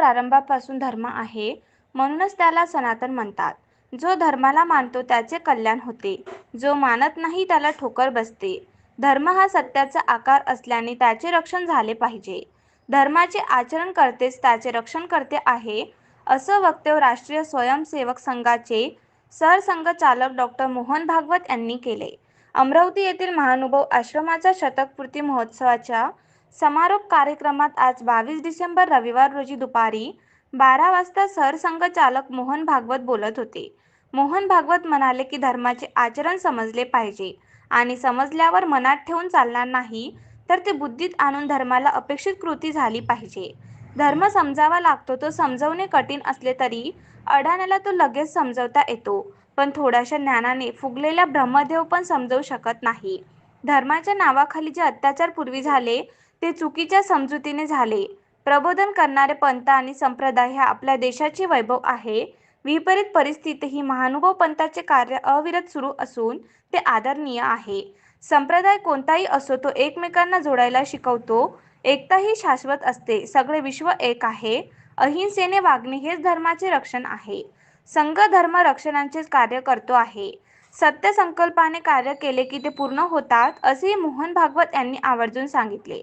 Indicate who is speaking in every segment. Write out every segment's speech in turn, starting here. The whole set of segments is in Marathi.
Speaker 1: प्रारंभापासून धर्म आहे म्हणूनच त्याला सनातन म्हणतात जो धर्माला मानतो त्याचे कल्याण होते जो मानत नाही त्याला ठोकर बसते धर्म हा सत्याचा आकार असल्याने त्याचे रक्षण झाले पाहिजे धर्माचे आचरण करतेच त्याचे रक्षण करते आहे असं वक्तव्य राष्ट्रीय स्वयंसेवक संघाचे सरसंघचालक डॉक्टर मोहन भागवत यांनी केले अमरावती येथील महानुभव आश्रमाचा शतकपूर्ती महोत्सवाच्या समारोप कार्यक्रमात आज बावीस डिसेंबर रविवार रोजी दुपारी बारा वाजता सरसंघचालक मोहन भागवत बोलत होते मोहन भागवत म्हणाले की धर्माचे आचरण समजले पाहिजे आणि समजल्यावर मनात ठेवून चालणार नाही तर ते बुद्धीत आणून धर्माला अपेक्षित कृती झाली पाहिजे धर्म समजावा लागतो तो समजवणे कठीण असले तरी अडाण्याला तो लगेच समजवता येतो पण थोड्याशा ज्ञानाने फुगलेला ब्रह्मदेव पण समजवू शकत नाही धर्माच्या नावाखाली जे अत्याचार पूर्वी झाले ते चुकीच्या समजुतीने झाले प्रबोधन करणारे पंत आणि संप्रदाय हे आपल्या देशाचे वैभव आहे विपरीत परिस्थिती ही महानुभव पंथाचे कार्य अविरत सुरू असून ते आदरणीय आहे संप्रदाय कोणताही असो तो एकमेकांना जोडायला शिकवतो एकता ही शाश्वत असते सगळे विश्व एक आहे अहिंसेने वागणे हेच धर्माचे रक्षण आहे संघ धर्म रक्षणांचे कार्य करतो आहे सत्य संकल्पाने कार्य केले की ते पूर्ण होतात असे मोहन भागवत यांनी आवर्जून सांगितले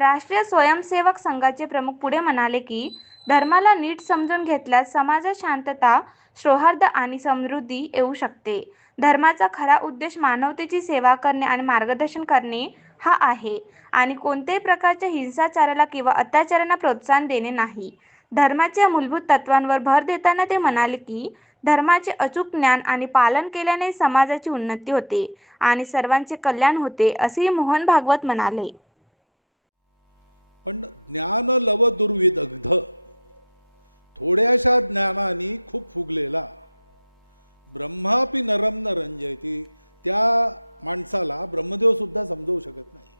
Speaker 1: राष्ट्रीय स्वयंसेवक संघाचे प्रमुख पुढे म्हणाले की धर्माला नीट समजून घेतल्यास समाजात शांतता सौहार्द आणि समृद्धी येऊ शकते धर्माचा खरा उद्देश मानवतेची सेवा करणे आणि मार्गदर्शन करणे हा आहे आणि कोणत्याही प्रकारच्या हिंसाचाराला किंवा अत्याचारांना प्रोत्साहन देणे नाही धर्माच्या मूलभूत तत्वांवर भर देताना ते म्हणाले की धर्माचे अचूक ज्ञान आणि पालन केल्याने समाजाची उन्नती होते आणि सर्वांचे कल्याण होते असेही मोहन भागवत म्हणाले
Speaker 2: पण ज्ञान लव दुर्विदग्ध थोड्याशा ज्ञानाने खूप फुगलेला ब्रह्मापी नरम न रंजयती त्या माणसाला ब्रह्मदेव सुद्धा समजवू शकत नाही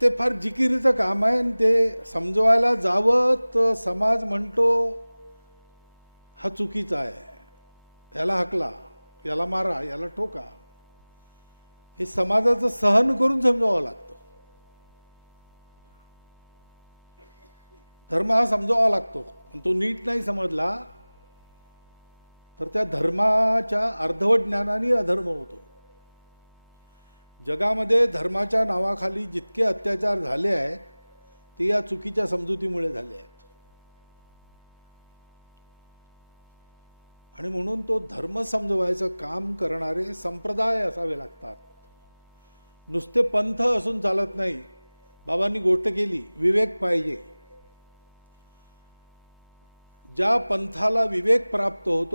Speaker 2: ते फार जिकिरीचं काम आहे आणि ते समजवायला जावं तर समाज म्हणतो हा चुकीचा आहे याला हकला याला मारा याला ठोका हे समाजाचं सहन करून समजावं लागतं धर्म हा समजावा लागतो पण तो नीट नाही समजला तर त्या धर्माच्या अर्धवट ज्ञानाने अधर्म होतो जगामध्ये धर्माच्या नावाखाली जितके अत्याचार झाले आहेत ते या चुकीच्या समजुतीमुळे झाले आहेत आणि म्हणून तो धर्म समजवायचं काम करणारे संप्रदाय असावे लागतात नुसते पंथ असून चालत नाही बाबांनी गोष्ट केली विवेक पाहिजे ज्या पंथाला विवेक प्राप्त होतो